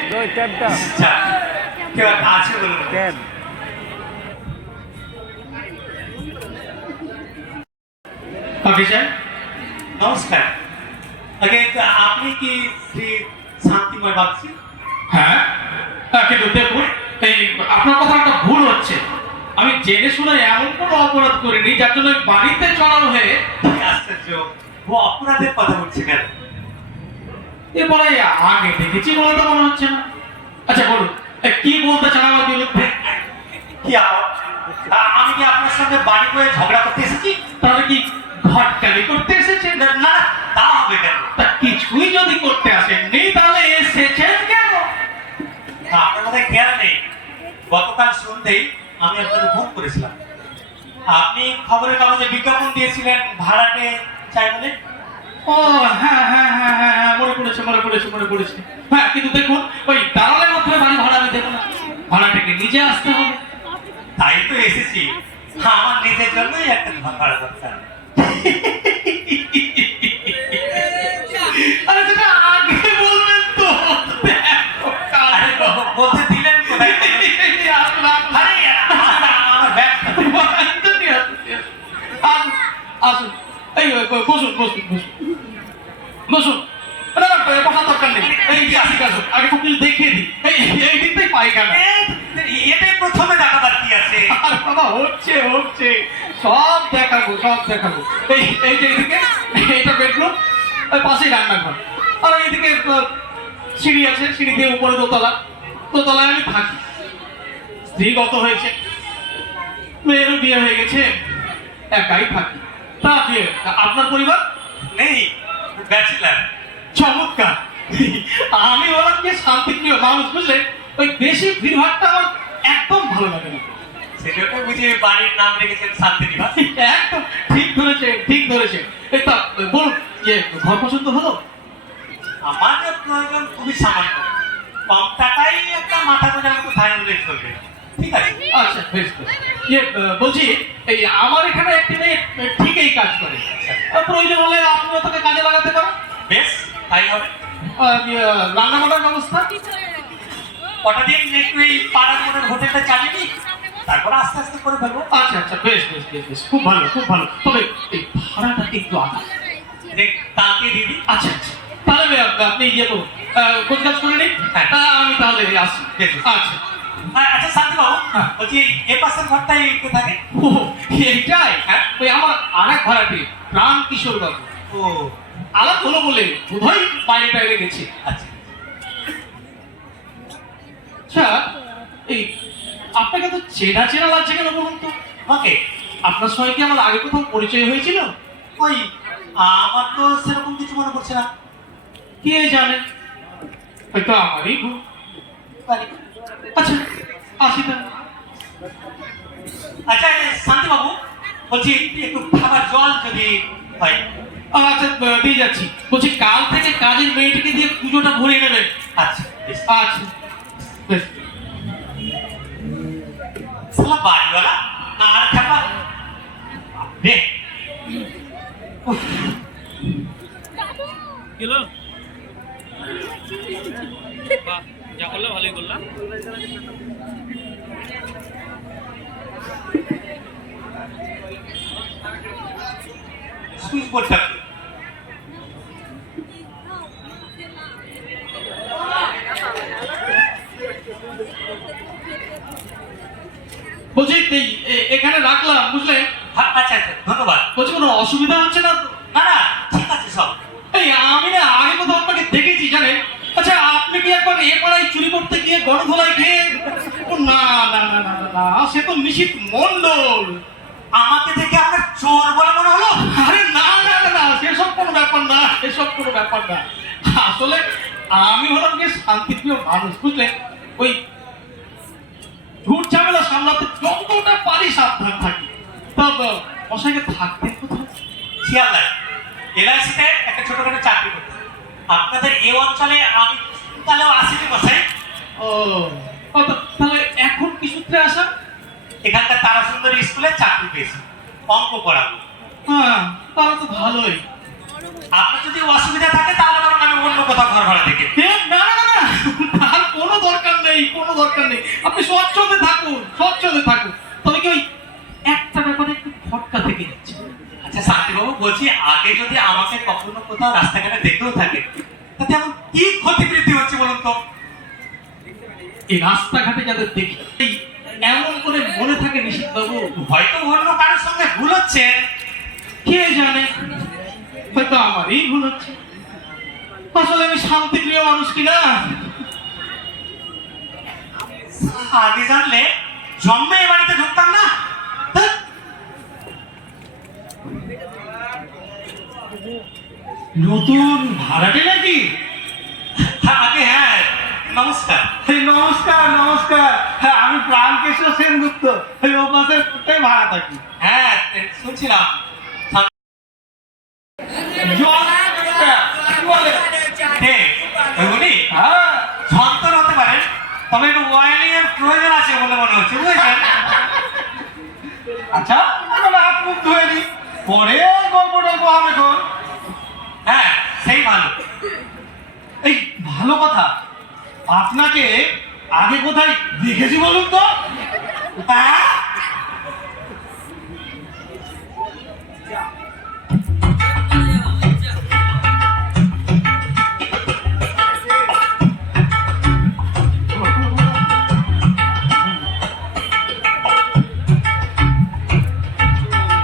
আচ্ছা, কেউ একটা আছে বলুন। অফিসার নমস্কার। আগে আপনি কি শ্রী শান্তিময় বাগচি? হ্যাঁ, কিন্তু দেখুন, এই আপনার কথা একটা ভুল হচ্ছে। আমি জেনে শুনে এমন কোনো অপরাধ করিনি যার জন্য বাড়িতে চড়াও হয়ে। আশ্চর্য, ও অপরাধের কথা বলছে কেন? এরপরে আগে দেখেছি বলে তো মনে হচ্ছে না। আচ্ছা বলুন, কি বলতে চান আমার বিরুদ্ধে? কি আমি কি আপনার সঙ্গে বাড়ি করে ঝগড়া করতে এসেছি? তাহলে কি ঘটকালি করতে এসেছেন? না না, তা হবে কেন? তা কিছুই যদি করতে আসেননি তাহলে এসেছেন কেন? আপনার কথায় খেয়াল নেই, গতকাল সন্ধ্যেই আমি আপনাকে ফোন করেছিলাম। আপনি খবরের কাগজে বিজ্ঞাপন দিয়েছিলেন ভাড়াটে চাই বলে। ও হ্যাঁ হ্যাঁ হ্যাঁ হ্যাঁ, মনে পড়েছে। হ্যাঁ, কিন্তু দেখুন, ওই দালালের মাধ্যমে বাড়ি ভাড়া আমি দেবো না, ভাড়াটাকে নিজে আসতে হবে। তাই তো এসেছি, আমার নিজের জন্যই একটা ঘর ভাড়া দরকার। আরে সেটা আগে বলবেন তো। আরে বলতে দিলেন কোথায়? আরে আমার ব্যাগ আসুন, এই বসুন। না না, বসার দরকার নেই। এই আসুন, আগে সব কিছু দেখিয়ে দিই। এই দিকটাই পায়খানা। এটাই প্রথমে দেখাবার কি আছে? আর বাবা হচ্ছে সব দেখাবো। এই যে এইদিকে এইটা বেডরুম, ওই পাশেই রান্নাঘর, আর এইদিকে সিঁড়ি আছে, সিঁড়ি দিয়ে উপরে দোতলায় আমি থাকি। স্ত্রী গত হয়েছে, মেয়েরও বিয়ে হয়ে গেছে, একাই থাকি। তা বিয়ে আপনার পরিবার? নেই, ব্যাচেলার। চমৎকার। আমি বললাম যে শান্তিপ্রিয় মানুষ, বুঝলে, ওই বেশি ভিড়ভাড়টা আমার একদম ভালো লাগে না। সেটা বুঝি বাড়ির নাম রেখেছেন শান্তিনিবাস। একদম ঠিক ধরেছে। এই তা বলুন, যে ঘর পছন্দ হলো? আমার যে প্রয়োজন খুবই সামান্য, কম টাকায় একটা মাথা গোজার মতো ধান উল্লেখ করবে। ঠিক আছে? আচ্ছা বেশ। বলছি, এই আমার এখানে একটি মেয়ে ঠিক এই কাজ করে। প্রয়োজন হলে আপনিও তাকে কাজে লাগাতে পারেন। বেশ, তাই হবে। রান্না বান্নার ব্যবস্থা কটা দিন একটু এই পাড়ার মধ্যে হোটেলটা চালিয়ে নিই, তারপর আস্তে আস্তে করে ফেলবো। আচ্ছা, বেশ। খুব ভালো। তবে এই ভাড়াটা একটু আনা। কালকে দিদি। আচ্ছা, তাহলে আপনি ইয়ে করুন, গোছগাছ করে নিন। হ্যাঁ। আমি তাহলে আসি। আচ্ছা। আচ্ছা শান্তিবাবু, হ্যাঁ। বলছি এ পাশের ঘরটাই একটু থাকে। ও এইটাই? হ্যাঁ। ওই আমার আরেক ভাড়াটি প্রাণ কিশোর বাবু। ও আলাপ হলো বলে বোধহয় বাইরে গেছি। আচ্ছা, আচ্ছা, এই আপনাকে তো চেনা লাগছে কেন বলুন তো? ওকে। আপনার সঙ্গে কি আমার আগে কোথাও পরিচয় হয়েছিল? ওই আমার তো সেরকম কিছু মনে পড়ছে না। কে জানে, হয়তো আমারই ভুল। আচ্ছা, আসি তাহলে। আচ্ছা শান্তিবাবু, বলছি একটু খাবার জল যদি হয়। আচ্ছা, দিয়ে যাচ্ছি। বলছি কাল থেকে কাজের মেয়েটিকে দিয়ে পুজোটা ভরিয়ে নেবেন। আচ্ছা বেশ। আচ্ছা বেশ। সালা বাড়িওয়ালা আর খাবা রে। কিলো বাহ, যা করলে ভালোই করলাম। সুইচ বোর্ডটা কি? বলছি এখানে রাখলাম, বুঝলেন? আচ্ছা, ধন্যবাদ। বলছি কোনো অসুবিধা হচ্ছে না তো? না না, ঠিক আছে সব। এই আমি না আগে কোথাও আপনাকে দেখেছি জানেন। আচ্ছা, আপনি কি একবার এ পাড়ায় চুরি করতে গিয়ে গণধোলাই খেয়ে? না, সে তো নিশিত মন্ডল। আমাকে দেখে আপনার চোর বলে মনে হলো? আরে না, সেসব কোনো ব্যাপার না। আসলে আমি হলাম যে শান্তিপ্রিয় মানুষ, বুঝলেন? ওই ঝুট ঝামেলা সামলাতে যতটা পারি সাবধান থাকি। তবে মশাইকে থাকতে কোথাও শিয়ালদায় এলআইসিতে একটা ছোটখাটো চাকরি করতে। আপনাদের এই অঞ্চলে আমি তাহলেও আসিনি মশাই। ও তাহলে এখন কি সূত্রে আসা? এখানকার তারা সুন্দরী স্কুলে চাকরি পেয়েছি, অঙ্ক পড়াবো। হ্যাঁ, তাহলে তো ভালোই। আপনার যদি অসুবিধা থাকে তাহলে বরং আমি অন্য কোথাও ঘর ভাড়া দেখে। না, তার কোথাও রাস্তাঘাটে দেখেও থাকে, তাতে এমন কি ক্ষতি বৃদ্ধি হচ্ছে বলুন তো? এই রাস্তাঘাটে যাদের দেখি এই এমন করে মনে থাকে নিশীথবাবু, হয়তো অন্য কারোর সঙ্গে ভুল হচ্ছে। কে জানে, হয়তো আমারই ভুল হচ্ছে। আসলে আমি শান্তিপ্রিয় মানুষ কিনা। আগে জানলে জন্মে এ বাড়িতে ঢুকতাম না। ধ্যাৎ। নতুন ভাড়াটে নাকি? আগে হ্যাঁ, নমস্কার। নমস্কার নমস্কার, হ্যাঁ, আমি প্রাণকেশব সেনগুপ্ত, ওই ওপাশের কোথায় ভাড়া থাকি। হ্যাঁ, শুনছিলাম। জল কি বলে? কে? ওই উনি? হ্যাঁ, সন্তান হতে পারেন, তবে একটু ওয়াইলিং এর প্রয়োজন আছে বলে মনে হচ্ছে, বুঝেছেন? আচ্ছা, এখন হাত মুখ ধুয়ে নি, পরে গল্প টল্প হবে কোন। হ্যাঁ, সেই ভালো। এই ভালো কথা, আপনাকে আগে কোথায় দেখেছি বলুন তো? হ্যাঁ?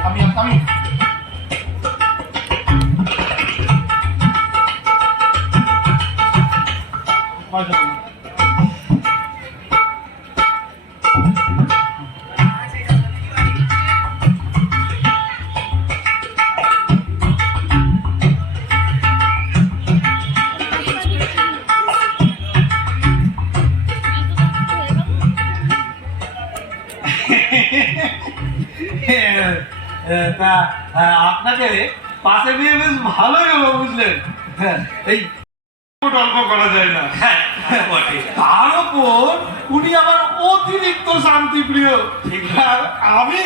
আমি তা আপনাকে পাশে নিয়ে বেশ ভালোই হলো, বুঝলেন? হ্যাঁ, এই গল্প করা যায় না। হ্যাঁ, বটে। তার উপর উনি আবার অতিরিক্ত শান্তিপ্রিয়, আর আমি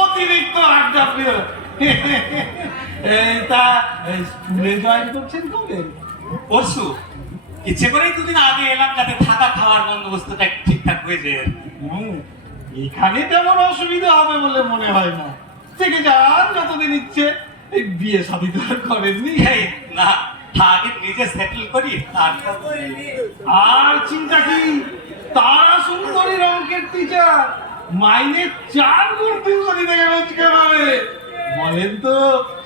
অতিরিক্ত আড্ডা প্রিয়। তা স্কুলে জয়েন করছেন কবে? পরশু ইচ্ছে করেই দুদিন আগে এলাম, যাতে থাকা খাওয়ার বন্দোবস্তটা একটু ঠিকঠাক হয়ে যায়। এখানে তেমন অসুবিধা হবে বলে মনে হয় না। থেকে যান যতদিন ইচ্ছে। এই বিয়ে শাদী তো আর করেননি? এই, না, আগে নিজে সেটেল করি, তারপর। আর চিন্তা কি, তারা সুন্দরী অঙ্কের টিচার, মাইনে 4 গুণ টিউশনি থেকে রোজগার হবে। বলেন তো,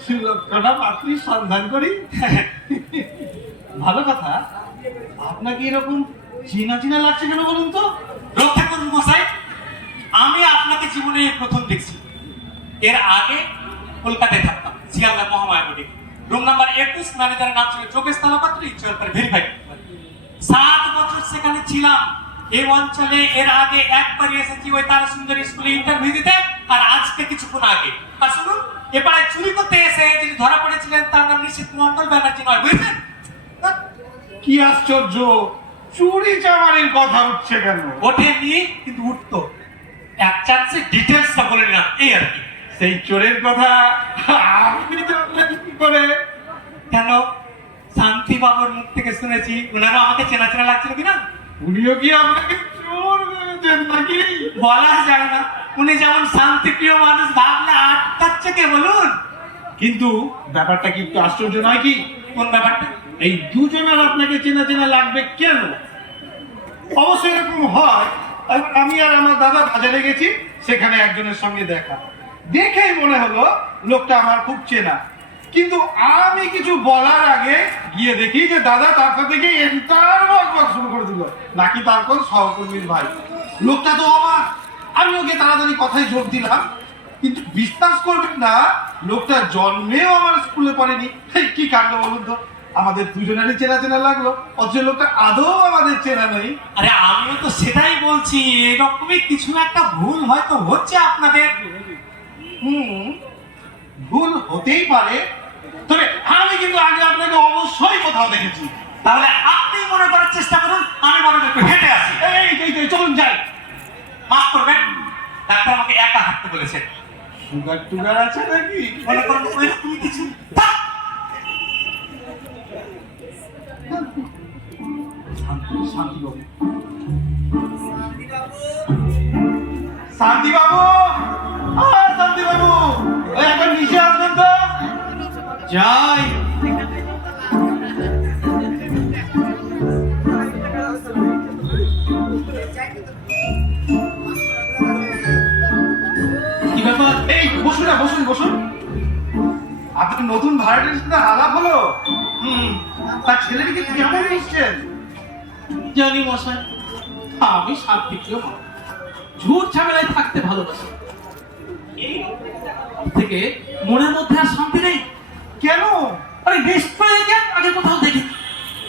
সুলক্ষণা পাত্রীর সন্ধান করি। ভালো কথা, আপনাকে এরকম চেনা চেনা লাগছে কেন বলুন তো? রক্ষা করুন মশাই, আমি আপনাকে জীবনে এই প্রথম দেখছি। এর আগে কলকাতায় থাকতাম, শিয়ালদা মহামায়া রোডে, রুম নাম্বার 21, ম্যানেজারের নাম ছিল যোগেশ তালাপাত্র, ইচ্ছে করে ভেরিফাই। 7 বছর সেখানে ছিলাম। এই অঞ্চলে এর আগে একবারই এসেছি ওই তারা সুন্দরী স্কুলে ইন্টারভিউ দিতে, আর আজকে কিছুক্ষণ আগে। আর শুনুন, এ পাড়ায় চুরি করতে এসে যিনি ধরা পড়েছিলেন তার নাম নিশ্চিত মন্ডল ব্যানার্জি নয়, বুঝলেন? কি আশ্চর্য, চুরি চামারির কথা উঠছে কেন? ওঠেনি, কিন্তু উঠতো। এক চান্সে ডিটেলসটা বলে নিলাম, এই আর কি। সেই চোরের কথা আপনি জানলেন কি করে? কেন? শান্তি বাবুর মুখ থেকে শুনেছি, ওনারও আমাকে চেনা চেনা লাগছিল কিনা। উনিও কি আপনাকে চোর ভেবেছেন নাকি? বলা যায় না, উনি যেমন শান্তিপ্রিয় মানুষ, ভাবলে আটকাচ্ছে কে বলুন? কিন্তু ব্যাপারটা কি একটু আশ্চর্য নয় কি? কোন ব্যাপারটা? এই দুজনের আপনাকে চেনা চেনা লাগবে কেন? অবশ্যই এরকম হয়। এবার আমি আর আমার দাদা বাজারে গেছি, সেখানে একজনের সঙ্গে দেখা, দেখেই মনে হলো লোকটা আমার খুব চেনা। কিন্তু আমি কিছু বলার আগে গিয়ে দেখি যে দাদা তার সাথে গিয়ে এন্টার বকবক শুরু করে দিল, নাকি তার কোন সহকর্মীর ভাই। লোকটা তো অবাক, আমি ওকে তাড়াতাড়ি কথায় যোগ দিলাম। কিন্তু বিশ্বাস করবেন না, লোকটা জন্মেও আমার স্কুলে পড়েনি। কি কাণ্ড বলুন তো, আমাদের দুজনেরই চেনা চেনা লাগলো, অথচ লোকটা আদৌ আমাদের চেনা নেই। আরে আমিও তো সেটাই বলছি, এরকমই কিছু একটা ভুল হয়তো হচ্ছে আপনাদের। ভুল হতেই পারে, তবে আমি কিন্তু আগে আপনাকে অবশ্যই কোথাও দেখেছি। তাহলে আপনি মনে করার চেষ্টা করুন, আমি বরং একটু হেঁটে আসি। এই চলুন যাই। মাফ করবেন, ডাক্তার আমাকে একা হাঁটতে বলেছেন। সুগার টুগার আছে নাকি? মনে করুন ওইরকম কিছু। থাক। শান্তি বাবু, শান্তি বাবু, শান্তি বাবু, এখন নিচে আসবেন তো? যাই। না, বসুন বসুন। আপনার নতুন ভাড়াটির সাথে আলাপ হলো? তার ছেলেটিকে কেমন মিশছেন? জানি মশাই, আমি শান্তিপ্রিয় মানুষ, ঝুট ঝামেলায় থাকতে ভালোবাসি। এই থেকে মনের মধ্যে আর শান্তি নেই। কেন? আরে নিশ্চয়ই একে আগে কোথাও দেখেছি,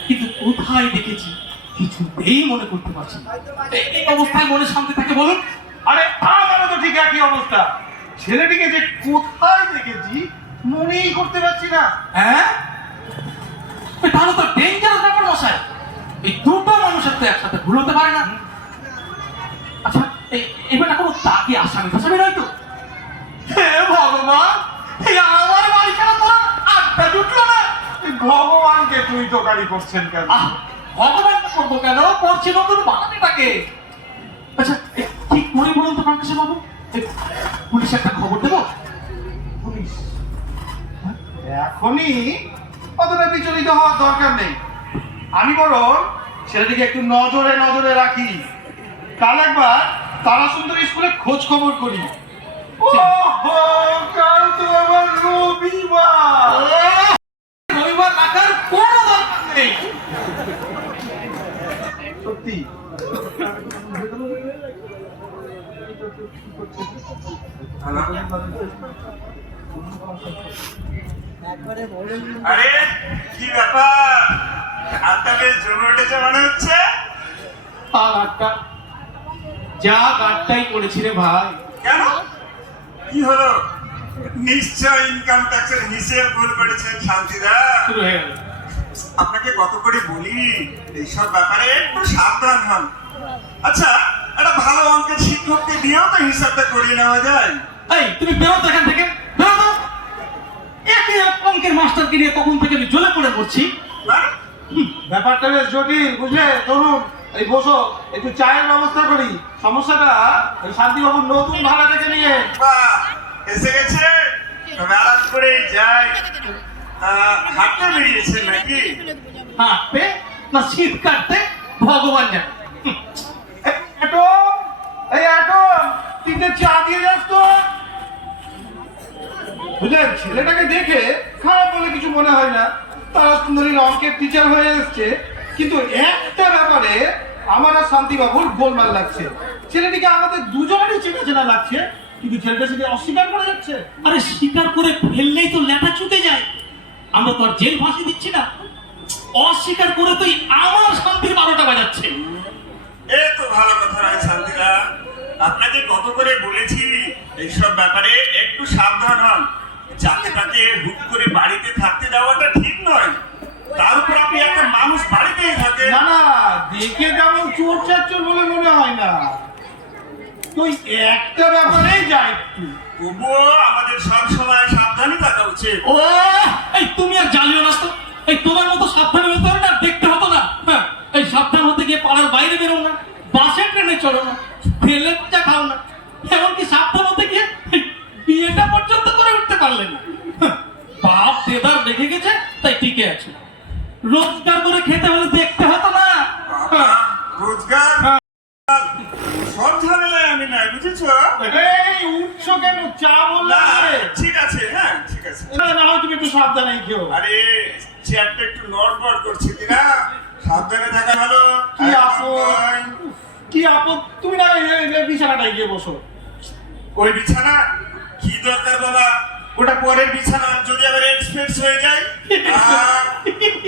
কিন্তু কোথায় দেখেছি কিছুতেই মনে করতে পারছি না। এই অবস্থায় মনে শান্তি থাকে বলুন? আরে আমারও তো ঠিক একই অবস্থা। ছেলেটিকে যে কোথায় দেখেছি মনেই করতে পারছি না। হ্যাঁ, তাহলে তো ডেঞ্জারাস ব্যাপার মশাই। এই দুটো মানুষের তো একসাথে ভুল হতে পারে না। আচ্ছা, এবার না কোনো তাকে আসামি ফাসামি নয় তো? হে ভগবান, এই আমার বাড়ি কেন তোরা আড্ডা জুটলো না? এই ভগবানকে তুই দোকানি করছেন কেন? ভগবান করবো কেন, করছি নতুন বানানিটাকে। আচ্ছা, ঠিক করে বলুন তো প্রকাশ বাবু, পুলিশ একটা খবর দেবো? পুলিশ এখনই অতটা বিচলিত হওয়ার দরকার নেই। আমি বরং ছেলেটিকে একটু নজরে নজরে রাখি। কাল একবার তারা সুন্দরী স্কুলে খোঁজ খবর করি। ওহো, কাল তো আবার রবিবার। রবিবার রাখার কোনো দরকার নেই। সত্যি আরে কি ব্যাপার, আড্ডা বেশ জমে উঠেছে মনে হচ্ছে। গাড়টা যা গাড়টাই করেছি রে ভাই। কেন, কি হলো? নিশ্চয় ইনকাম ট্যাক্সের হিসেব ভুল করেছেন শান্তিদা। শুরু হয়ে গেল। আপনাকে কত করে বলি এইসব ব্যাপারে একটু সাবধান হন। আচ্ছা, একটা ভালো অঙ্কের শিক্ষককে দিয়েও তো হিসাবটা করিয়ে নেওয়া যায়। এই তুমি বেরো তো এখান থেকে, বেরো তো। একই এক অঙ্কের মাস্টারকে নিয়ে তখন থেকে আমি জ্বলে পড়ে পড়ছি। মানে? ব্যাপারটা বেশ জটিল, বুঝলে তরুণ? এই বসো, একটু চায়ের ব্যবস্থা করি। সমস্যাটা এই শান্তিবাবুর নতুন ভাড়াটাকে নিয়ে। বাহ, এসে গেছে, তবে আরাম করেই যাই। হাঁটতে বেরিয়েছেন নাকি? হাঁটতে না শীত কাটতে ভগবান জানে। এটো, এই এটো, তিনটে চা দিয়ে যাস তো। বুঝলেন, ছেলেটাকে দেখে খারাপ বলে কিছু মনে হয় না। তারা সুন্দরীর অঙ্কের টিচার হয়ে এসছে, কিন্তু একটা ব্যাপারে আমার আর শান্তিবাবুর গোলমাল লাগছে। ছেলেটিকে আমাদের দুজনেরই চেনা চেনা লাগছে, কিন্তু ছেলেটা সেটি অস্বীকার করে যাচ্ছে। আরে স্বীকার করে ফেললেই তো লেটা চুকে যায়। আমরা তো আর জেল ফাঁসি দিচ্ছি না। অস্বীকার করে তুই আমার শান্তির 12টা বাজাচ্ছে। এ তো ভালো কথা নয় শান্তিদা। আপনাকে কত করে বলেছি এইসব ব্যাপারে একটু সাবধান হন। যাতে তাকে হুট করে বাড়িতে থাকতে দেওয়াটা ঠিক নয়। তার উপর আপনি একটা মানুষ বাড়িতেই থাকে। না না, দেখে কেমন চোর চাচ্চর বলে মনে হয় না। তুই একটা ব্যাপারেই যা একটু। তবুও আমাদের সব সময় সাবধানে থাকা উচিত। ও, এই তুমি আর জ্বালিও না তো। এই তোমার মতো সাবধান হতে হবে না, দেখতে হতো না। হ্যাঁ, এই সাবধান হতে গিয়ে পাড়ার বাইরে বেরো না, বাসে ট্রেনে চলো না, ফেলে চা খাও না, এমনকি সাবধান হতে গিয়ে এই বিয়েটা পর্যন্ত করে উঠতে পারলে না। হ্যাঁ, বাপ দেদার রেখে গেছে তাই টিকে আছে। রোজগার করে খেতে হলে দেখতে হতো না। হ্যাঁ, রোজগার সব ঝামেলায় আমি নাই, বুঝেছো? এই উঠছো কেন? চা না, বললে? ঠিক আছে, হ্যাঁ ঠিক আছে। না হয় তুমি একটু সাবধানে খেও। আরে চেয়ারটা একটু নড়বড় করছে কিনা, সাবধানে থাকা ভালো। কি আপদ, কি আপদ। তুমি না এই বিছানাটায় গিয়ে বসো। ওই বিছানা কি দরকার বাবা, ওটা পরের বিছানা, যদি আবার এক্সপ্রেস হয়ে যায়।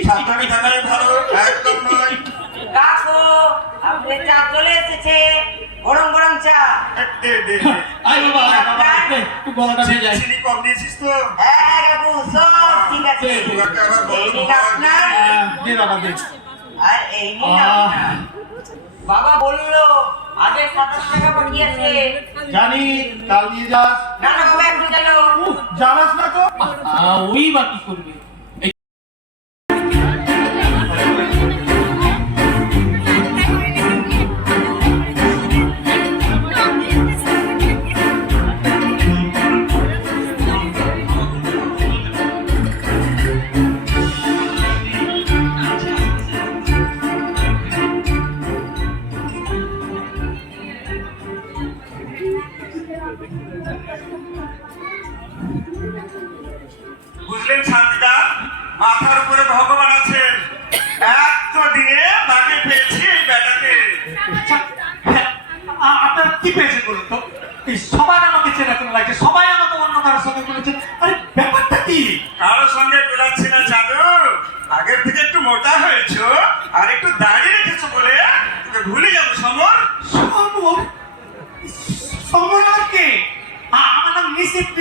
সাবধানে থাকাই ভালো, একদম নয়। কাকু, আপনার চা চলে এসেছে, গরম গরম চা। দে, দে, দে। আয় বাবা, আয় বাবা, একটু গলাটা ভেজে যায়। চিনি কম দিয়েছিস তো? হ্যাঁ কাকু, সব ঠিক আছে। সুগারটা আবার এই বন্ধ নিন কর। আপনার, দে বাবা দে। আর এই নিন আপনার। বাবা বললো আগে 27 টাকা পাঠিয়েছে। জানি, কাল নিয়ে যাস। না না বাবা, একটু গেল। জানাস না তো? ওই বা কি করবে।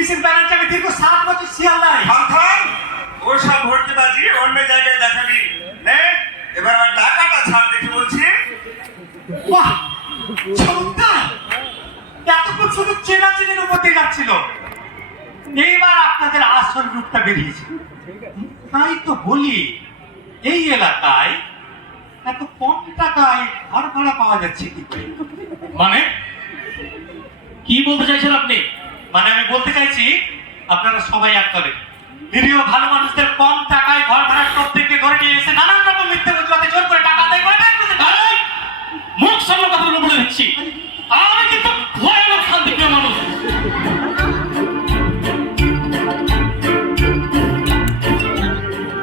মিসেস ব্যানার্জি আমি দীর্ঘ 7 বছর শিয়ালদায়। থাম, ওসব ভর্তিবাজি অন্য জায়গায় দেখাবি। নে, এবার আমার টাকাটা ছাড় দেখে বলছি। বাহ, চমৎকার! এতক্ষণ শুধু চেনাচেনির উপর দিয়ে যাচ্ছিল, এইবার আপনাদের আসল রূপটা বেরিয়েছে। তাই তো বলি, এই এলাকায় এত কম টাকায় ঘর ভাড়া পাওয়া যাচ্ছে কি করে? মানে কি বলতে চাইছেন আপনি? মানে আমি বলতে চাইছি, আপনারা সবাই এক দলে নিরীহ ভালো মানুষদের কম টাকায় ঘর ভাড়া প্রত্যেককে ঘরে নিয়ে এসে নানান রকম মিথ্যে অজুহাতে জোর করে টাকা আদায় করে বের করে দেন। এই, মুখ সামনে কথাগুলো বলে দিচ্ছি, আমি কিন্তু ভয়ানক শান্তিপ্রিয় মানুষ।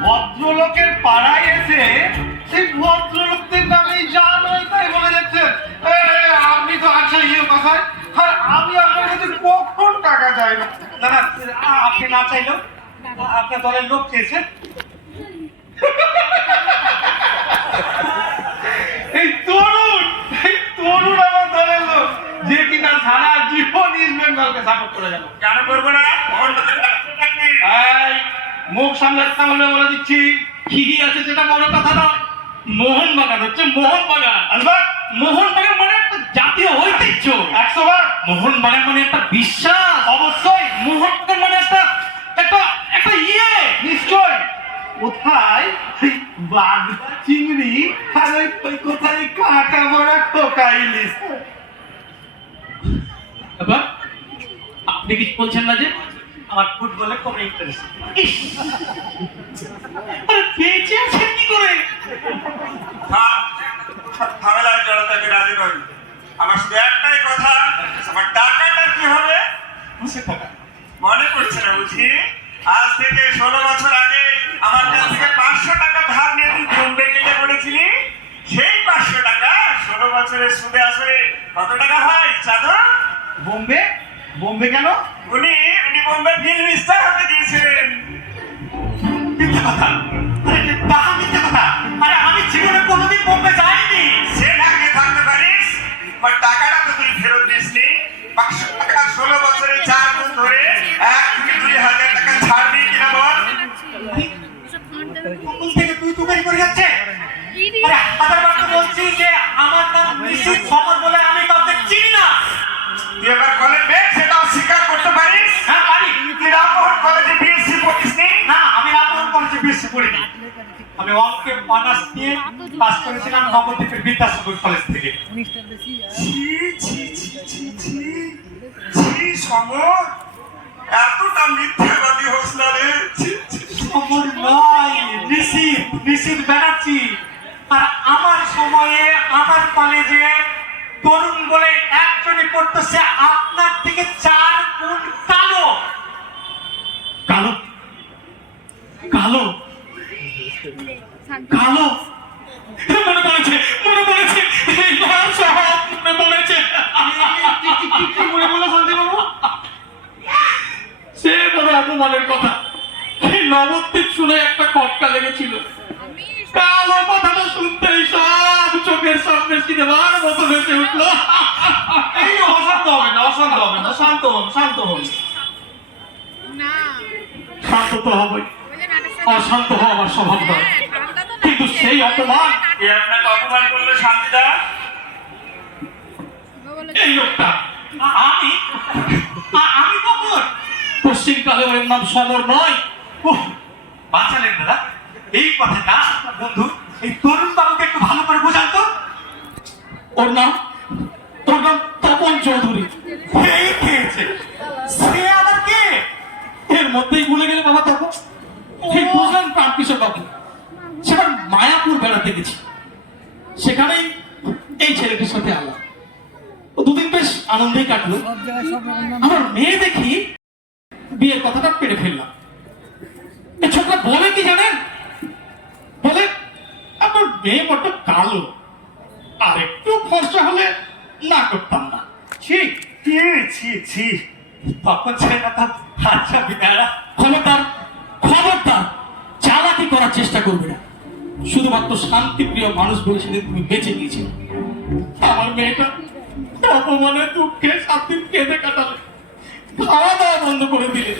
ভদ্রলোকের পাড়ায় এসে সেই ভদ্রলোকদের নামে যা নয় তাই বলে যাচ্ছেন। আপনি তো আছেন ইয়ে কথায়, আর আমি আপনার কাছে কখন টাকা চাই না। না না, আপনি না চাইলেও আপনার দলের লোক চেয়েছে। এই তরুণ আমার দলের লোক, যে কিনা সারা জীবন ইস্ট বেঙ্গলকে সাপোর্ট করে যাবো। কেন করবো না? মোহনবাগান ডাক্তার নেই। এই, মুখ সামলাতে হলে বলে দিচ্ছি, কি আছে সেটা বড় কথা নয়। মোহনবাগান হচ্ছে মোহনবাগান। আলবাত মোহনবাগান মানে একটা জাতীয় ঐতিহ্য। 100 বার মোহনবাগান মানে একটা বিশ্বাস। অবশ্যই, মোহনবাগান মানে একটা একটা একটা ইয়ে। নিশ্চয়। কোথায় ওই বাগদা চিংড়ি আর ওই কোথায় কাঁটা বড়া খোকা ইলিশ। বাবা, আপনি কিছু বলছেন না যে? আমার ফুটবলে খুব ইন্টারেস্ট। ইস, আরে বেঁচে আছেন কি করে? থাম, ঝামেলায় জড়াতে আমি রাজি নই। আমার শুধু একটাই কথা, আমার টাকাটা কি হবে? বুঝে থাকা মনে পড়ছে না বুঝি? আজ থেকে 16 বছর আগে আমার কাছ থেকে 500 টাকা ধার নিয়ে তুই বোম্বে কেটে পড়েছিলি। সেই 500 টাকা 16 বছরের সুদে আসরে কত টাকা হয় চাদর? বোম্বে বোম্বে কেন? উনি বোম্বে ফিল্ম স্টার হতে গিয়েছিলেন। মিথ্যে কথা, আরে এটা তাহা মিথ্যে কথা। আরে আমি জীবনে কোনোদিন বোম্বে যাইনি। সে ঢাকে থাকতে পারিস, আমার টাকাটা তো তুই ফেরত দিসনি। 500 টাকা 16 বছরে 4 গুণ ধরে 1 থেকে 2,000 টাকা ছাড় দিয়ে কিনা বল। কখন থেকে তুই তুকারি করে যাচ্ছে? আরে হাজারবার তো বলছি যে আমার নাম নিশ্চিত খবর বলে আমি কাউকে চিনি না। তুই এবার কলেজ বের, সেটাও স্বীকার করতে পারিস। হ্যাঁ পারি। তুই রামমোহন কলেজে বিএসসি পড়িসনি? না, আমি রামমোহন কলেজে বেশি পড়িনি। আমি অঙ্কে অনার্স নিয়ে পাস করেছিলাম নবদ্বীপের বিদ্যাসাগর কলেজ থেকে। ছি ছি ছি ছি ছি ছি সমর, এতটা মিথ্যাবাদী হোস না রে। ছি, ছি, ছি। খবর নয়, নিশিত ব্যানার্জি। আর আমার সময়ে আমার কলেজে তরুণ বলে একজনই পড়তো, সে আপনার থেকে 4 গুণ কালো। কালো কালো কালো, মনে পড়েছে, মনে পড়েছে, এইবার সব মনে পড়েছে। কি মনে বললো শান্তিবাবু? সে বড় অপমানের কথা। এই নবদ্বীপ শুনে একটা কটকা লেগেছিল। কালো কথাটা শুনতেই সব চোখের সামনে সিনেমার মতো ভেসে উঠলো। এই অশান্ত হবে না, অশান্ত হবে না, শান্ত হন, শান্ত হন। শান্ত তো হবেই, অশান্ত হওয়া আমার স্বভাব নয়। কিন্তু সেই অপমান, কে আপনাকে অপমান করলো শান্তিদা? এই লোকটা। আমি আমি কখন? পশ্চিমকালে ওর নাম সমর নয়। ওহ, বাঁচালেন দাদা। এই কথাটা বন্ধু এই তরুণ বাবুকে একটু ভালো করে বোঝান তো। ওর নাম তপন চৌধুরী। এই খেয়েছে, সে আবার কে? এর মধ্যেই ভুলে গেলে বাবা তপন। ঠিক বুঝলেন প্রাণকিশোর বাবু। সেবার মায়াপুর বেড়াতে গেছি, সেখানেই এই ছেলেটির সাথে আলাপ। ও 2 দিন বেশ আনন্দেই কাটলো। আমার মেয়ে দেখি বিয়ের কথাটা পেরে ফেললাম। এই ছোটরা বলে কি জানেন? বলে আপনার মেয়ে বড্ড কালো, আর একটু ফর্সা হলে না করতাম না। ছি ছি ছি ছি, তখন ছেলেটা তো আচ্ছা বিদারা। খবরদার, খবরদার চালাকি করার চেষ্টা করবে না। শুধুমাত্র শান্তিপ্রিয় মানুষ বলে সেদিন তুমি বেঁচে গিয়েছিল। আমার মেয়েটা অপমানে দুঃখে 7 দিন কেঁদে কাটালে। খাওয়া দাওয়া বন্ধ করে দিলে।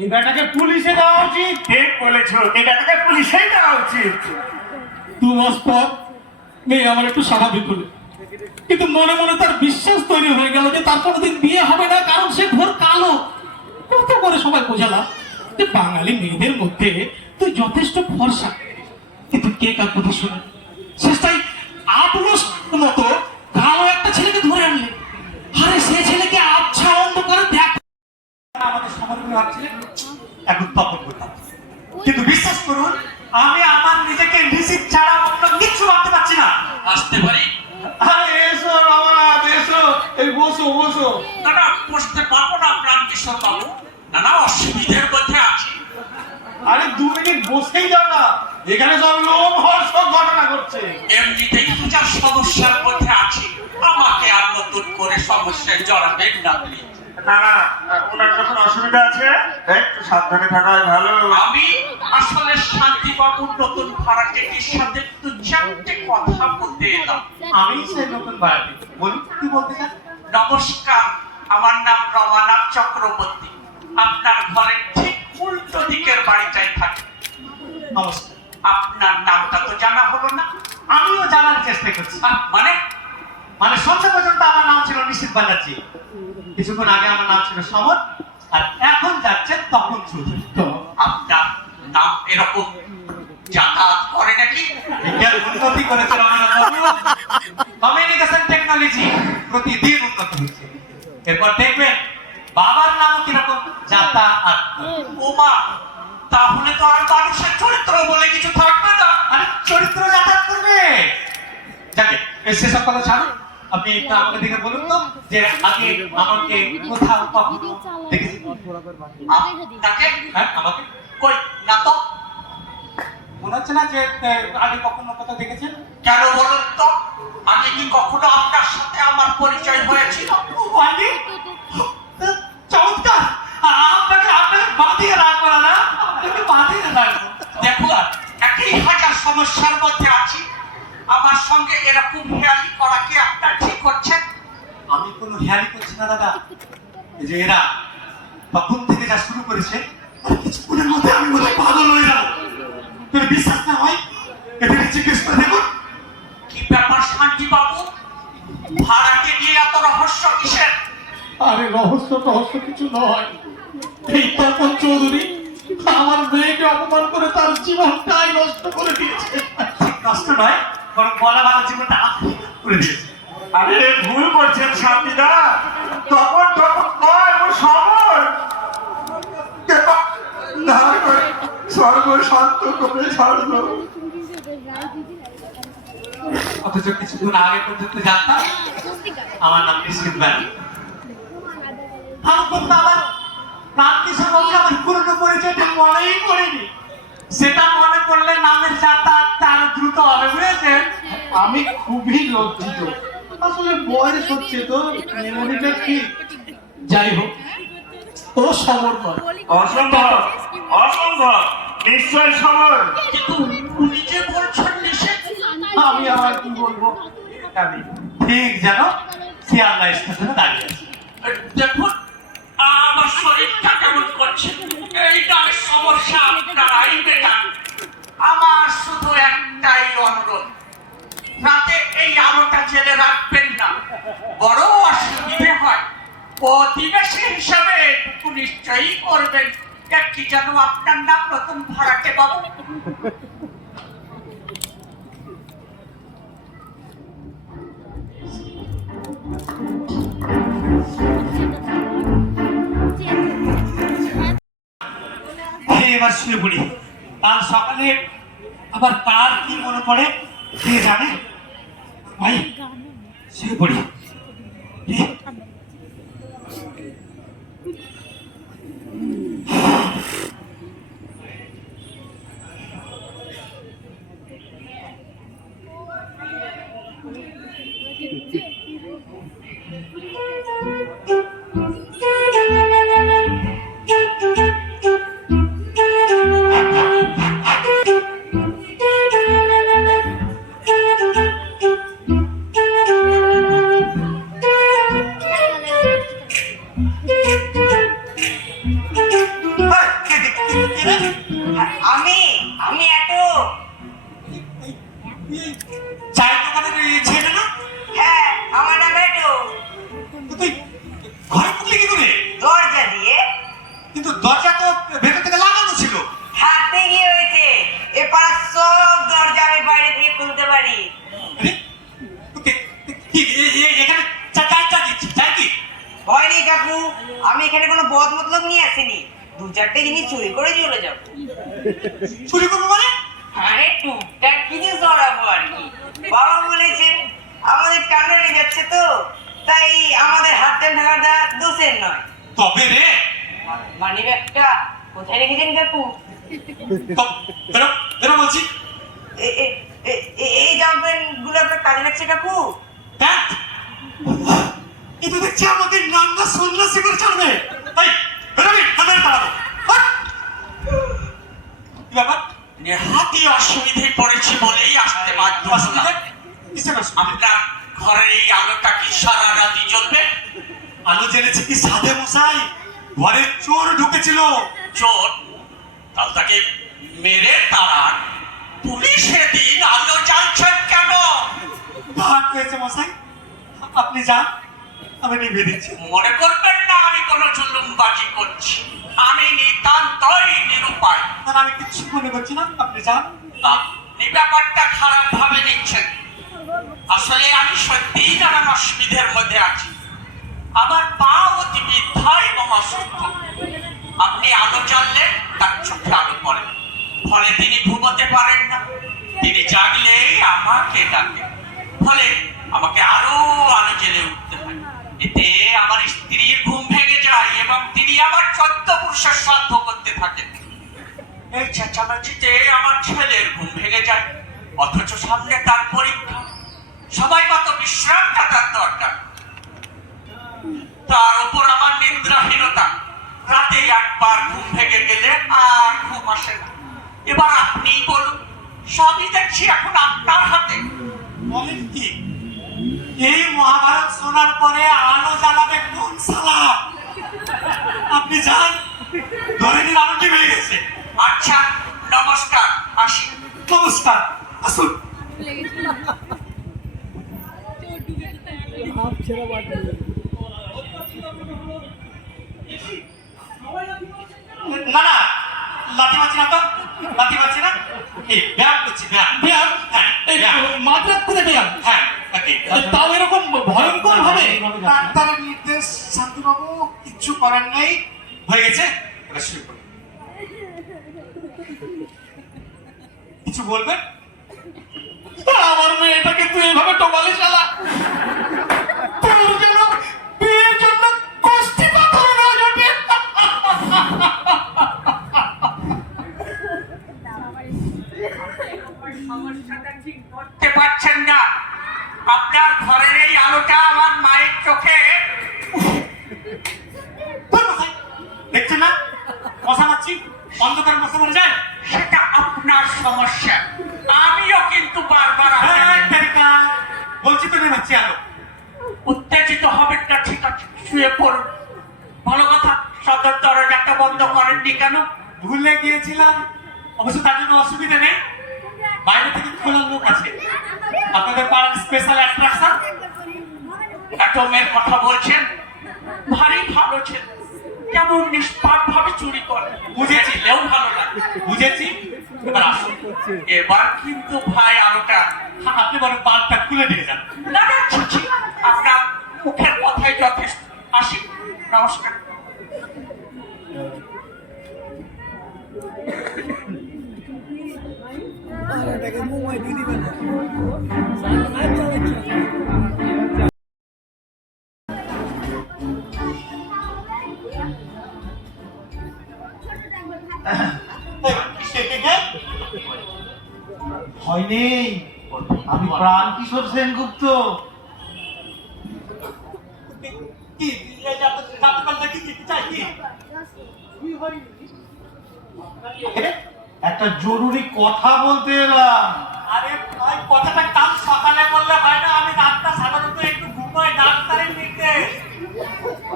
এই ব্যাটাকে পুলিশে দেওয়া উচিত। ঠিক বলেছো, এই ব্যাটাকে পুলিশেই দেওয়া উচিত। 2 মাস পর মেয়ে আমার একটু স্বাভাবিক হলো, কিন্তু মনে মনে তার বিশ্বাস তৈরি হয়ে গেল যে তার কোনোদিন বিয়ে হবে না, কারণ সে ঘোর কালো। কত করে সবাই বোঝালাম যে বাঙালি মেয়েদের মধ্যে তুই যথেষ্ট ফর্সা, কিন্তু কে কার কথা শুনে শেষটাই 8 মাস মতো কালো একটা ছেলেকে ধরে আনলে। আরে সে ছেলেকে আচ্ছা অন্ধ করে দেখ। আমাদের সমর্থন ভাবছিলেন এখন তপন করতাম, কিন্তু বিশ্বাস করুন আমি আমার নিজেকে নিশ্চিত ছাড়া অন্য কিছু ভাবতে পারছি না। আসতে পারি? আরে এসো রমানাথ, এসো, এই বসো বসো। দাদা বসতে পারবো না প্রাণকিশোর বাবু, নানা অসুবিধার মধ্যে আছি। আরে 2 মিনিট বসেই যাও না, এখানে সব লোমহর্ষক ঘটনা ঘটছে। এমনিতেই তো যা সমস্যার মধ্যে আছি, আমাকে আর নতুন করে সমস্যায় জড়াবেন না please। না না, ওনার যখন অসুবিধা আছে একটু সাবধানে থাকাই ভালো। আমি আসলে শান্তিবাবুর নতুন ভাড়াটেটির সাথে একটু চারটে কথা বলতে এলাম। আমি সেই নতুন বাড়ি বলুন কি বলতে চান? নমস্কার, আমার নাম রমানাথ চক্রবর্তী। আপনার ঘরের ঠিক উল্টো দিকের বাড়িটাই থাকে। নমস্কার। আপনার নামটা তো জানা হলো না। আমিও জানার চেষ্টা করছি। মানে মানে সন্ধ্যা পর্যন্ত আমার নাম ছিল নিশ্চিত ব্যানার্জি, কিছুক্ষণ আগে আমার নাম ছিল সমর, আর এখন যাচ্ছে তপন চৌধুরী। আপনার নাম এরকম যাতায়াত করে নাকি? বিজ্ঞান উন্নতি করেছে রমানাথবাবু, কমিউনিকেশন টেকনোলজি প্রতিদিন উন্নত হচ্ছে। এরপর দেখবেন বাবার নাম কিরকম যাতায়াত। ওমা, তাহলে তো আর মানুষের চরিত্র বলে কিছু থাকবে না। আরে চরিত্র যাতায়াত করবে। যাকে সেসব কথা ছাড়ুন, আপনি একটু আমাকে দেখে বলুন তো যে আগে আমাকে কোথাও কখনো দেখেছি? তাকে হ্যাঁ আমাকে কই না তো। মনে হচ্ছে না যে আগে কখনো কোথাও দেখেছেন? কেন বলুন তো, আগে কি কখনো আপনার সাথে আমার পরিচয় হয়েছিল? আগে চমৎকার, আপনাকে আপনাকে বাঁধিয়ে রাখবো না, আপনাকে বাঁধিয়ে রাখবো। দেখো, একই হাজার সমস্যার মধ্যে আছি, আমার সঙ্গে এরকম হেয়ালি করা কি আপনার ঠিক হচ্ছে? আমি কোনো হেয়ালি করছি না দাদা, এই যে এরা তখন থেকে যা শুরু করেছে আর কিছুক্ষণের মধ্যে আমি বোধহয় পাগল হয়ে যাবো। তোর বিশ্বাস না হয় এদের জিজ্ঞেস করে দেখুন। কি ব্যাপার শান্তি বাবু, ভাড়াকে নিয়ে এত রহস্য কিসের? আরে রহস্য টহস্য কিছু নয়, এই তপন চৌধুরী আমার মেয়েকে অপমান করে তার জীবনটাই নষ্ট করে দিয়েছে। নষ্ট নয়, বরং বলা ভালো জীবনটা আখরি করে দিয়েছে। আরে ভুল করছেন শান্তিদা, তখন তখন নয়, ও সমর। স্বর্গ শান্ত করে ছাড়লো। অথচ কিছুক্ষণ আগে পর্যন্ত জানতাম আমার নাম নিশ্চিত ব্যানার্জি। আমার প্রান্তিকের সঙ্গে আমার পুরনো পরিচয়টা মনেই পড়েনি। সেটা মনে পড়লে নামের যাত্রা আরো দ্রুত হবে, বুঝেছেন? আমি খুবই লজ্জিত, আসলে বয়স হচ্ছে তো, মেমোরিটা ঠিক। যাই হোক, ও সমর নয়। অসম্ভব, অসম্ভব, নিশ্চয় সমর। কিন্তু উনি যে বলছেন নিষেধ। আমি আবার কি বলবো? আমি ঠিক যেন শিয়ালদা স্টেশনে দাঁড়িয়ে আছি। দেখুন, আমার শরীরটা কেমন করছে, এইটার সমস্যা আপনারাই মেটান। আমার শুধু একটাই অনুরোধ, রাতে এই আলোটা জেলে রাখবেন না, বড় অসুবিধে হয়। প্রতিবেশী হিসাবে এটুকু নিশ্চয়ই করবেন। কি যেন আপনার নাম নতুন ভাড়াটে বাবু? এবার শুয়ে পড়ি, কাল সকালে আবার কার কি মনে পড়ে কে জানে। ভাই শুয়ে পড়ি। বাড়ি। আরে, এখানে চা দিচ্ছি, চাই কি? ভয় নেই কাকু, আমি এখানে কোনো বদ মতলব নিয়ে আসিনি। 2-4টে জিনিস চুরি করে চলে যাবো। চুরি করবো মানে? আরে টুকটাক কিছু সরাবো আর কি। বাবা বলেছে আমাদের কানে লেগে যাচ্ছে তো, তাই আমাদের হাতে থাকাটা দোষের নয়। তবে রে, মানি ব্যাগটা কোথায় রেখেছেন কাকু? বেরো বেরো বলছি। এই জামা প্যান্ট গুলো আপনার কাজে লাগছে কাকু? প্যান্ট? কিন্তু দেখছি আমাকে নাঙ্গা সন্ন্যাসী করে ছাড়বে। এই, বেরোবি, তাদের পালাবো। কি ব্যাপার? নেহাতি অসুবিধায় পড়েছি বলেই আসতে বাধ্য অসুবিধা? হলাম। কিসের অসুবিধা? আপনার ঘরের এই আলোটা কি সারা রাতি জ্বলবে? আলো জেনেছে কি সাধে মশাই? ঘরে চোর ঢুকেছিল। চোর? তাহলে তাকে মেরে তাড়ান। পুলিশ এদিন আলো জ্বালছেন কেন? ভাগ হয়েছে মশাই, আপনি যান, আমি নিভিয়ে দিচ্ছি। মনে করবেন না আমি কোনো জুলুমবাজি করছি। আমি নিতান্তই নিরুপায়। আর আমি কিচ্ছু মনে করছি না, আপনি যান। আপনি ব্যাপারটা খারাপ ভাবে নিচ্ছেন। আসলে আমি সত্যিই নানান অসুবিধার মধ্যে আছি। আমার পা অতি বৃদ্ধা এবং অসুস্থ। আপনি আলো জ্বাললে তার চোখে আলো পড়ে, ফলে তিনি ঘুমোতে পারেন না। তিনি জাগলেই আমাকে ডাকেন, ফলে আমাকে আরো আলো জেলে উঠতে হয়। এতে আমার স্ত্রীর ঘুম ভেঙে যায় এবং তিনি আমার 14 পুরুষের শ্রাদ্ধ করতে থাকেন। এই চেঁচামেচিতে আমার ছেলের ঘুম ভেঙে যায়, অথচ সামনে তার পরীক্ষা। সবাই মতো বিশ্রামটা তার দরকার। তার উপর আমার নিদ্রাহীনতা। রাতে একবার ঘুম ভেঙে গেলে আর ঘুম আসে না। এবার আপনিই বলুন, সবই দেখছি এখন আপনার হাতে। বলেন কি? এই মহাভারত শোনার পরে আলো জ্বালাবে কোন সালা? আপনি যান, ধরে নিন আলোটি হয়ে গেছে। আচ্ছা, নমস্কার, আসি। নমস্কার, আসুন। না না, লাঠি মারছি না তো, লাঠি মারছি না। এই ব্যায়াম করছি, ব্যায়াম। ব্যায়াম? হ্যাঁ, এই ব্যায়াম। মাঝরাত্রে ব্যায়াম? হ্যাঁ, ওকে। তাও এরকম ভয়ঙ্কর ভাবে? ডাক্তারের নির্দেশ, শান্তিবাবু, কিচ্ছু করার নেই। হয়ে গেছে, এবার শুরু করুন। কিছু বলবেন? আমার মেয়েটাকে তুই এভাবে টোকালে শালা, তোর যেন বিয়ের জন্য কষ্টি পাথর না জোটে। সমস্যাটা ঠিক করতে পারছেন না। আপনার ঘরের এই আলোটা আমার মায়ের চোখে। ধুর মশাই, দেখছেন না মশা মারছি, অন্ধকার মশা মরে যায়। সেটা আপনার সমস্যা। আমিও কিন্তু বারবার এই তেরিকা, বলছি তো নেই মারছি আলো। উত্তেজিত হবেন না, ঠিক আছে, শুয়ে পড়ুন। ভালো কথা, সদর দরজাটা বন্ধ করেননি কেন? ভুলে গিয়েছিলাম, অবশ্য তার জন্য অসুবিধা নেই, বাইরে থেকে খোলার লোক আছে। আপনাদের পাড়ার স্পেশাল অ্যাট্রাকশন। এত মেয়ের কথা বলছেন, ভারী ভালো ছেলে, কেমন নিষ্পাপ ভাবে চুরি করে। বুঝেছি। বুঝেছিলেও ভালো লাগে। বুঝেছি, এবার আসুন। এবার কিন্তু ভাই আলোটা। আপনি বরং বাল্বটা খুলে দিয়ে যান। না না, ছি, আপনার মুখের কথাই যথেষ্ট। আসি, নমস্কার। ভয় নেই, আমি প্রাণ কিশোর সেনগুপ্ত। কি রাত্রিবেলা কি চাই কি? একটা জরুরি কথা বলতে এলাম। আরে ভাই, কথাটা কাল সকালে বললে হয় না? আমি রাতটা সাধারণত একটু ঘুমাই, ডাক্তারের নির্দেশ।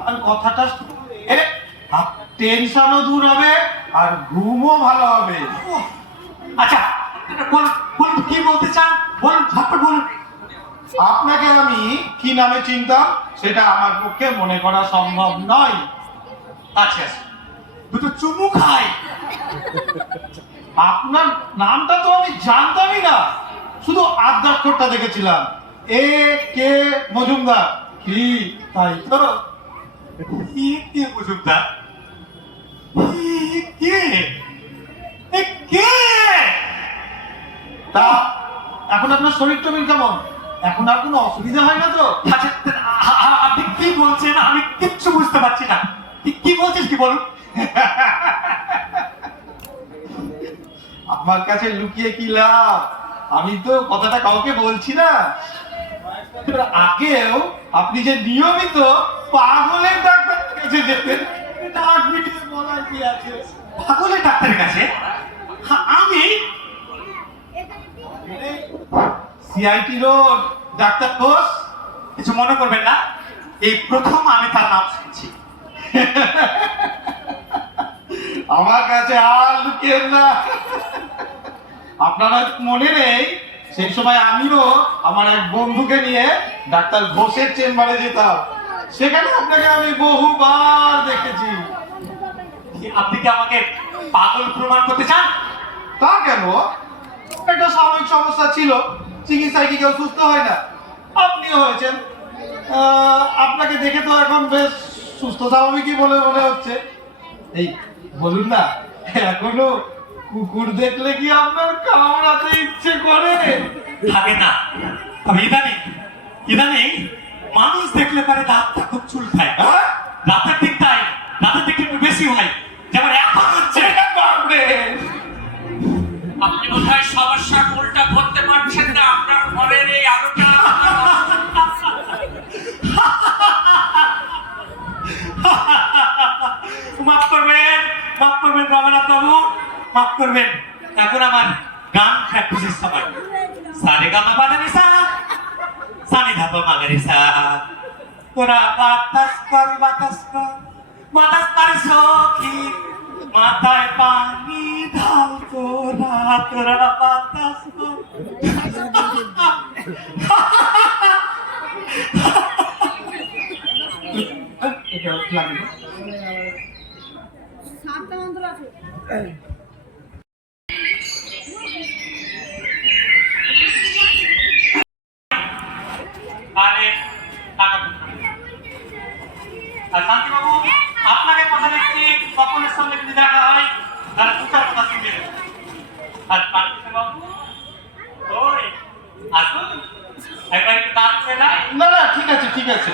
আর কথাটা টেনশনও দূর হবে আর ঘুমও ভালো হবে। আচ্ছা, বলুন বলুন, কি বলতে চান বলুন, ঝটপট বলুন। আপনাকে আমি কি নামে চিনতাম সেটা আমার পক্ষে মনে করা সম্ভব নয়। আচ্ছা, দুটো চুমু খাই। আপনার নামটা তো আমি জানতামই না, শুধু আদ্যাক্ষরটা দেখেছিলাম, এ কে মজুমদার। কি তাই তো? কে মজুমদার? কে কে? তা এখন আপনার শরীর টরীর কেমন? এখন আর কোনো অসুবিধা হয় না তো? আচ্ছা, আপনি কি বলছেন? আমি কিচ্ছু বুঝতে পারছি না। কি বলছিস, কি বলুন? আমার কাছে লুকিয়ে কি লাভ? আমি তো কথাটা কাউকে বলছি না। আগেও আপনি যে নিয়মিত পাগলের ডাক্তার কাছে যেতেন, নাক মিটিয়ে বলার কি আছে? পাগলের ডাক্তারের কাছে? আমি? CIT road doctor Ghosh. কিছু মনে করবেন না, এই প্রথম আমি তার নাম শুনছি। আমার কাছে আর লুকিয়েন না। আপনার হয়তো মনে নেই, সেই সময় আমিও আমার এক বন্ধুকে নিয়ে ডাক্তার ঘোষের চেম্বারে যেতাম। সেখানে আপনাকে আমি বহুবার দেখেছি। আপনি কি আমাকে পাগল প্রমাণ করতে চান? তা কেন? একটা সাময়িক সমস্যা ছিল, চিকিৎসায় কি কেউ সুস্থ হয় না? আপনিও হয়েছেন। আপনাকে দেখে তো এখন বেশ সুস্থ স্বাভাবিকই বলে মনে হচ্ছে। এই বলুন না, এখনো কুকুর দেখলে কি আপনার কামড়াতে ইচ্ছে করে? থাকে না, তবে ইদানিং মানুষ দেখলে পারে দাঁতটা খুব চুলকায়। হ্যাঁ? রাতের দিকটাই একটু বেশি হয়, যেমন এখন হচ্ছে। বাপরে! আপনি বোধহয় সমস্যা উল্টা করতে পারছেন না। আপনার ঘরের এই আলোটা মাফ করবেন রমানাথ বাবু, মাফ করবেন। এখন আমার গান প্র্যাকটিসের সময়। সারে গামা বাজানি সা, সানি ধাপা মাগারি সা। তোরা বাতাস কর সখী, মাথায় পানি ঢাল তোরা বাতাস কর। এটা লাগবে। আরে টাকা কোথায়? আর শান্তি বাবু, আপনাকে কথা দিচ্ছি, সকলের সঙ্গে যদি দেখা হয় তাহলে দুটার কথা শুনবে। আর পার্থিব বাবু, ওই আসুন, একবার একটু দাঁত ফেলাই। না না, ঠিক আছে ঠিক আছে।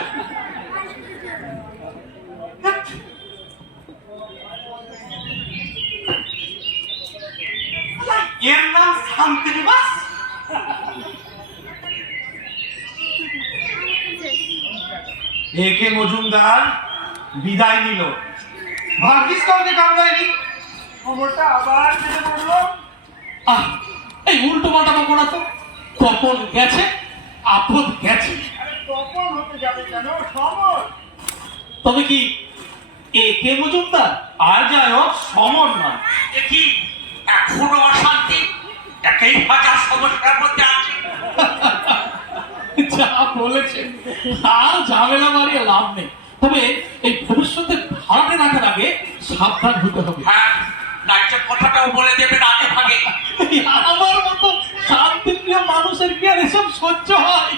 এর নাম শান্তি নিবাস। এ কে মজুমদার বিদায় নিল। ভাগ্যিস কাউকে কামড়ায়নি। খবরটা আবার কেটে পড়লো। এই উল্টো পাল্টা বকনা তো। তপন গেছে, আপদ গেছে। তপন হতে যাবে কেন? সমর। তবে কি এ কে মজুমদার? আর যাই হোক, সমর নয়। দেখি এখনো অশান্তি, একই হাজার সমস্যার মধ্যে আছে। যা বলেছেন, আর ঝামেলা মারিয়ে লাভ নেই। তবে এই ভবিষ্যতে ভাড়াটে রাখার আগে সাবধান হতে হবে। হ্যাঁ, নাইটের কথাটাও বলে দেবেন আগে ভাগে। আমার মতো শান্তিপ্রিয় মানুষের কি আর এসব সহ্য হয়?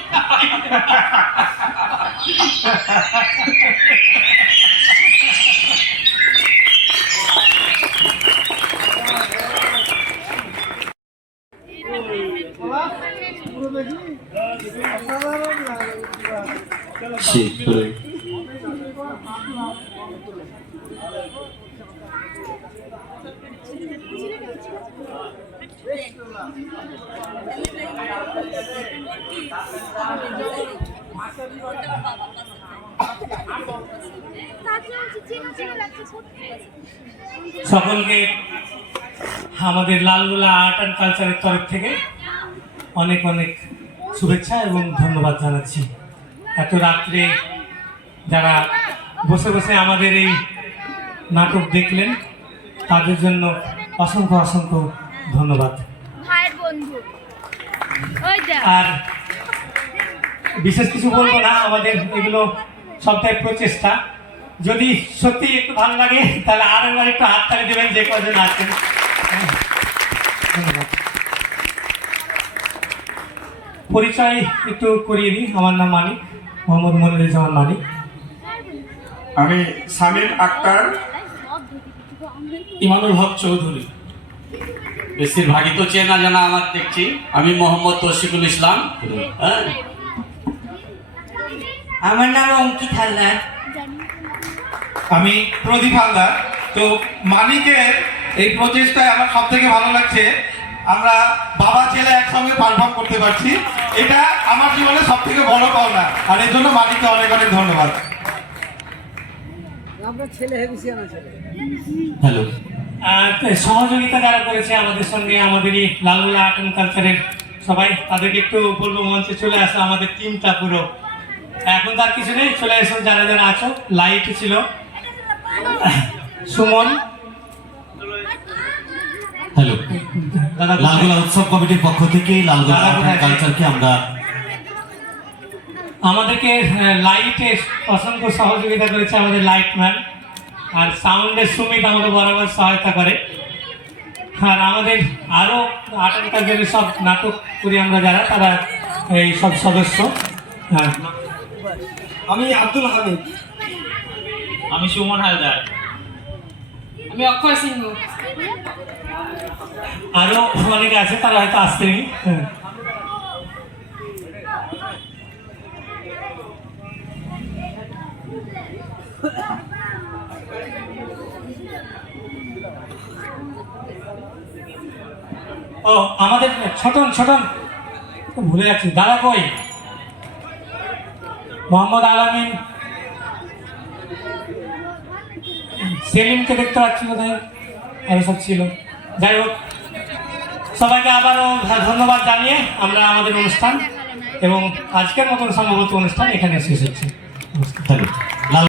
সকলকে আমাদের লালগোলা আর্ট অ্যান্ড কালচারের তরফ থেকে অনেক অনেক শুভেচ্ছা এবং ধন্যবাদ জানাচ্ছি। এত রাত্রে যারা বসে বসে আমাদের এই নাটক দেখলেন, তাদের জন্য অসংখ্য অসংখ্য ধন্যবাদ। ভাইয়ের বন্ধু ওই দেখ আর বিশেষ কিছু বলবো না, আমাদের এগুলো সবটাই প্রচেষ্টা। যদি সত্যি একটু ভালো লাগে তাহলে আরো একটু হাততালি দেবেন যে কজন আছেন। ধন্যবাদ। পরিচয় একটু করিয়ে দিই। আমার নাম মানিক, মোহাম্মদ মনিরুজ্জামান মানিক। আমি সামিম আক্তার। ইমানুল হক চৌধুরী। বেশিরভাগই তো চেনা জানা আমার দেখছি। আমি মোহাম্মদ তৌসিকুল ইসলাম। হ্যাঁ, আমার নাম অঙ্কিত হালদার। আমি প্রদীপ হালদার। তো মানিকের এই প্রচেষ্টায় আমার সব থেকে ভালো লাগছে, আমরা বাবা ছেলে একসঙ্গে পারফর্ম করতে পারছি। এটা আমার জীবনে সব থেকে বড় পাওনা, আর এর জন্য মানিককে অনেক অনেক ধন্যবাদ। হ্যালো। আর সহযোগিতা যারা করেছে আমাদের সঙ্গে, আমাদের এই লালগোলা আর্ট অ্যান্ড কালচারের সবাই, তাদেরকে একটু বলবো মঞ্চে চলে আসো। আমাদের টিমটা পুরো এখন তার কিছু নেই, চলে এসো যারা যারা আছো। লাইট ছিল সুমন, হ্যালো। দাদা লালগোলা উৎসব কমিটির পক্ষ থেকে লালগোলা আর্ট অ্যান্ড কালচারকে আমরা আমাদেরকে লাইটে অসংখ্য সহযোগিতা করেছে আমাদের লাইটম্যান, আর সাউন্ডের সুমিত আমাকে বরাবর সহায়তা করে। আর আমাদের আরো আর্ট অ্যান্ড কালচারের সব নাটক করি আমরা যারা, তারা এই সব সদস্য। হ্যাঁ, আমি আব্দুল হামিদ। আমি সুমন হালদার। আমি অক্ষয় সিংহ। আরো অনেকে আছে, তারা হয়তো আসতেনি। হ্যাঁ। ও আমাদের ছোটন ছোটন ভুলে যাচ্ছি, দাদা কই? মোহাম্মদ আলামিন, সেলিমকে দেখতে পাচ্ছি কোথায়, আরো সব ছিল। যাই হোক, সবাইকে আবারও ধন্যবাদ জানিয়ে আমরা আমাদের অনুষ্ঠান এবং আজকের মতন সম্ভবত অনুষ্ঠান এখানে শেষ হচ্ছে। নমস্কার। হ্যালো।